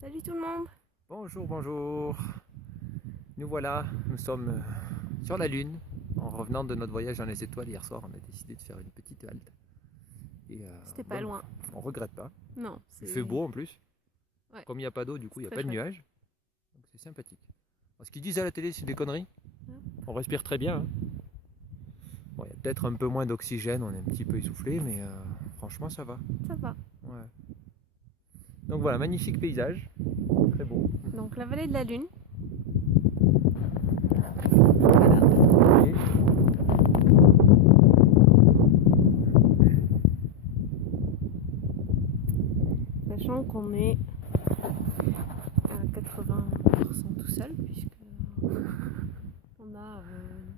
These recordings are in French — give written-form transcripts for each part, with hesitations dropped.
Salut tout le monde! Bonjour, bonjour. Nous voilà, nous sommes sur la Lune. En revenant de notre voyage dans les étoiles hier soir, on a décidé de faire une petite halte. Et C'était pas bon, loin. on regrette pas. Non, Il fait beau en plus. ouais, Comme il n'y a pas d'eau, du coup, c'est il n'y a très pas de chouette. nuages. Donc c'est sympathique. Alors, ce qu'ils disent à la télé, c'est des conneries. Hein. On respire très bien, hein. Bon, il y a peut-être un peu moins d'oxygène, on est un petit peu essoufflé, mais franchement, ça va. Ça va. Ouais. Donc voilà, magnifique paysage. Très beau. Donc la vallée de la Lune. Oui. Sachant qu'on est à 80% tout seul, puisque on a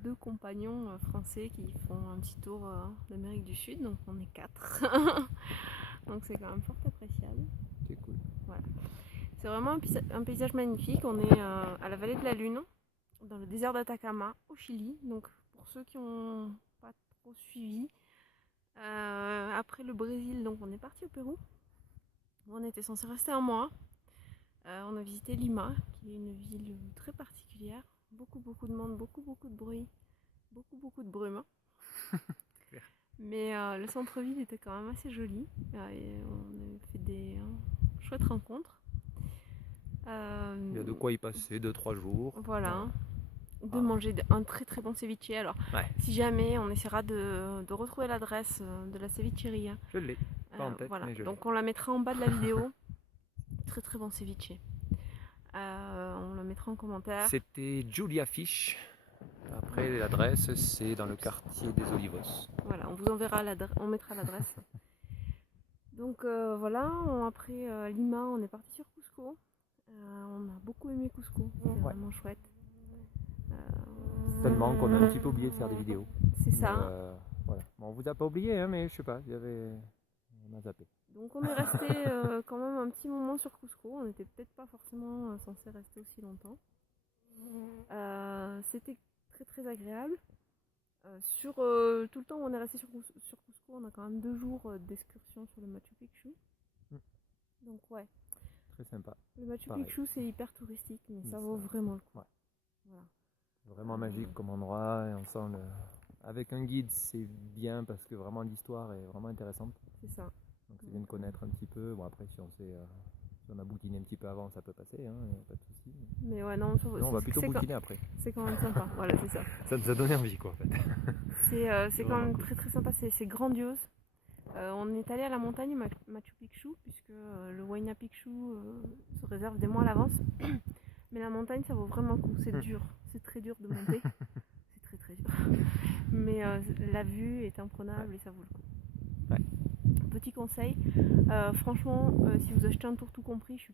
deux compagnons français qui font un petit tour d'Amérique du Sud, donc on est quatre. Donc c'est quand même fort appréciable. C'est cool. Voilà. C'est vraiment un paysage magnifique. On est à la vallée de la Lune, dans le désert d'Atacama, au Chili. Donc pour ceux qui n'ont pas trop suivi, après le Brésil, donc on est parti au Pérou. On était censé rester un mois. On a visité Lima, qui est une ville très particulière. Beaucoup de monde, beaucoup de bruit, beaucoup de brume. Mais le centre-ville était quand même assez joli. Et on a fait des chouettes rencontres. Il y a de quoi y passer 2-3 jours. Voilà. De Ah. manger un très bon ceviche. Alors, Ouais, si jamais, on essaiera de retrouver l'adresse de la cevicheria. je l'ai. Pas en tête, Voilà. mais je l'ai. Donc, on la mettra en bas de la vidéo. Très bon ceviche. On le mettra en commentaire. C'était Julia Fish. Après, l'adresse, c'est dans le quartier des Olivos. Voilà, on vous enverra l'adresse, on mettra l'adresse. Donc voilà, après Lima, on est parti sur Cusco. On a beaucoup aimé Cusco, c'était vraiment chouette. Tellement qu'on a un petit peu oublié de faire des vidéos. C'est ça. Voilà. Bon, on vous a pas oublié, hein, mais je sais pas, on a zappé. Donc on est resté quand même un petit moment sur Cusco. On n'était peut-être pas forcément censé rester aussi longtemps. C'était très agréable. Sur tout le temps où on est resté sur Cusco, on a quand même 2 jours d'excursion sur le Machu Picchu. Donc ouais. Très sympa. Le Machu Pareil. Picchu c'est hyper touristique, mais ça vaut vraiment le coup. Ouais. Voilà. Vraiment magique comme endroit. Et on sent avec un guide, c'est bien parce que vraiment l'histoire est vraiment intéressante. C'est ça. Donc c'est bien de connaître un petit peu. Bon après si on a boutiné un petit peu avant, ça peut passer, hein, pas de soucis. Mais ouais, non, Non, on va plutôt boutiner après. C'est quand même sympa. Voilà, c'est ça. Ça nous a donné envie quoi en fait. C'est quand même cool. Très sympa, c'est grandiose. On est allé à la montagne Machu Picchu, puisque le Huayna Picchu se réserve des mois à l'avance. Mais la montagne, ça vaut vraiment le coup. C'est dur, c'est très dur de monter. C'est très dur. Mais la vue est imprenable et ça vaut le coup. Ouais. Petit conseil, franchement, si vous achetez un tour tout compris, je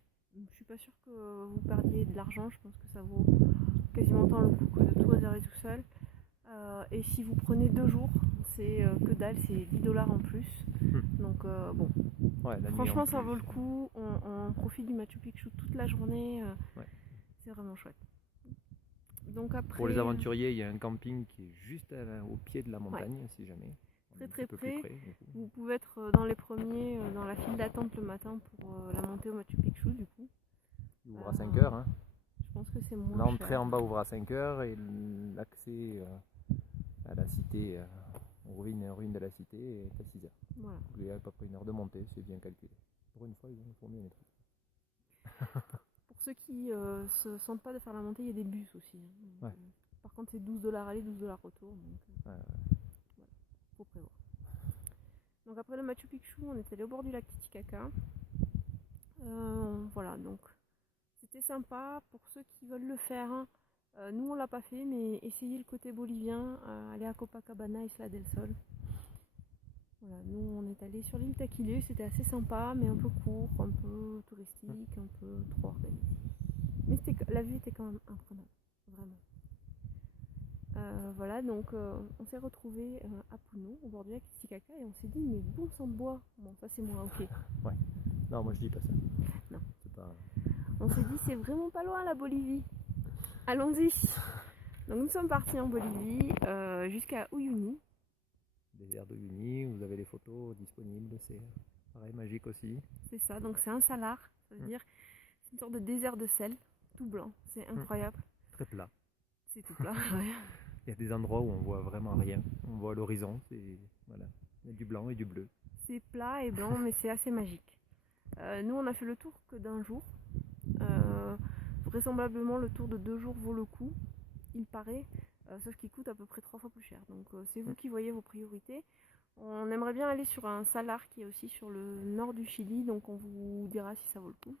suis pas sûre que vous perdiez de l'argent. Je pense que ça vaut quasiment tant le coup que de tout réserver tout seul. Et si vous prenez 2 jours, c'est que dalle, c'est 10 $ en plus. Donc bon, Ouais, franchement ça vaut le coup. On profite du Machu Picchu toute la journée. C'est vraiment chouette. Donc après, pour les aventuriers, il y a un camping qui est juste au pied de la montagne, si jamais. Très près. Vous pouvez être dans les premiers, dans la file d'attente le matin pour la montée au Machu Picchu du coup. Il ouvre à 5 heures. Hein. Je pense que c'est moins L'entrée cher. en bas ouvre à 5 heures et l'accès à la cité, aux ruines de la cité est à 6 heures. Voilà. Il y a à peu près 1 heure de montée, c'est bien calculé. Pour une fois, ils font bien les trucs. Pour ceux qui se sentent pas de faire la montée, il y a des bus aussi. Hein. Donc, par contre, c'est 12 $ aller, 12 $ retour. Donc, voilà, faut prévoir. Donc après le Machu Picchu, on est allé au bord du lac Titicaca. Voilà, donc c'était sympa pour ceux qui veulent le faire. Hein. Nous, on l'a pas fait, mais essayez le côté bolivien, aller à Copacabana, Isla del Sol. Voilà, nous, on est allé sur l'île Taquile, c'était assez sympa, mais un peu court, un peu touristique, un peu trop organisé. Mais la vue était quand même imprenable, vraiment. Voilà, donc on s'est retrouvés à Puno, au bord du lac Titicaca, et on s'est dit, mais bon sang de bois. Bon, ça c'est moi, ok. Ouais. Non, moi je dis pas ça. Non. C'est pas... On s'est dit, c'est vraiment pas loin la Bolivie. Allons-y. Donc nous sommes partis en Bolivie jusqu'à Uyuni. Désert de Uyuni, vous avez les photos disponibles, c'est pareil, magique aussi. C'est ça, donc c'est un salar, ça veut dire C'est une sorte de désert de sel, tout blanc, c'est incroyable. Très plat. C'est tout plat, ouais. Il y a des endroits où on voit vraiment rien. On voit l'horizon, voilà. Il y a du blanc et du bleu. C'est plat et blanc, mais c'est assez magique. Nous, on a fait le tour que d'un jour. Vraisemblablement, le tour de 2 jours vaut le coup, il paraît, sauf qu'il coûte à peu près 3 fois plus cher. Donc, c'est vous qui voyez vos priorités. On aimerait bien aller sur un salar qui est aussi sur le nord du Chili, donc on vous dira si ça vaut le coup.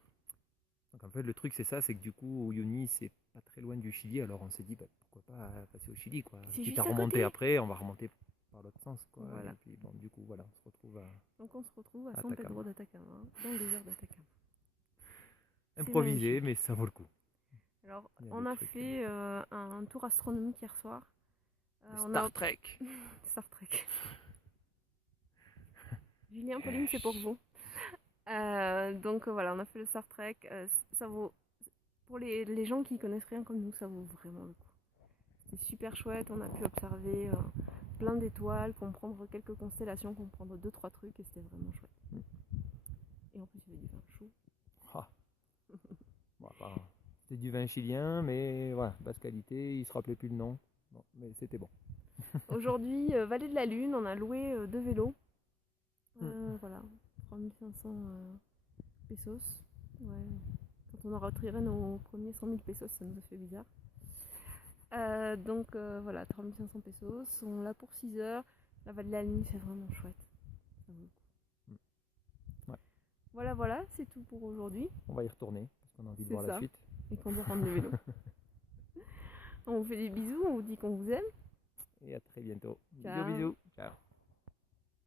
Donc en fait, le truc, c'est ça, c'est que du coup, Uyuni, c'est pas très loin du Chili, alors on s'est dit, bah, pourquoi pas passer au Chili, quoi. C'est Quitte juste à à remonter côté. après, on va remonter par l'autre sens, quoi. Voilà. Et puis, bon, du coup, voilà, on se retrouve à Donc on se retrouve à San Atacama. Pedro d'Atacama, dans le désert d'Atacama. C'est Improvisé, magnifique. mais ça vaut le coup. Alors, Il y a on des a trucs, fait un tour astronomique hier soir. On Star a... Trek. Star Trek. Julien, Pauline, c'est pour vous. Donc voilà, on a fait le Star Trek. Ça vaut, pour les gens qui connaissent rien comme nous, ça vaut vraiment le coup. C'était super chouette. On a pu observer plein d'étoiles, comprendre quelques constellations, comprendre 2-3 trucs, et c'était vraiment chouette. Et en plus, il y avait du vin chaud. Ah. Bon, enfin, c'était du vin chilien, mais voilà, basse qualité, il se rappelait plus le nom. Bon, mais c'était bon. Aujourd'hui, Vallée de la Lune, on a loué 2 vélos. Voilà, 3500 pesos. Ouais. Quand on aura retiré nos premiers 100 000 pesos, ça nous a fait bizarre. Donc voilà, 3500 pesos. On l'a pour 6 heures. La Vallée de la Lune, c'est vraiment chouette. Ça vaut le coup. Ouais. Voilà, voilà, c'est tout pour aujourd'hui. On va y retourner, parce qu'on a envie de C'est voir la ça. suite. Et qu'on doit rendre le vélo. On vous fait des bisous, on vous dit qu'on vous aime. Et à très bientôt. Ciao. Bisous, bisous. Ciao.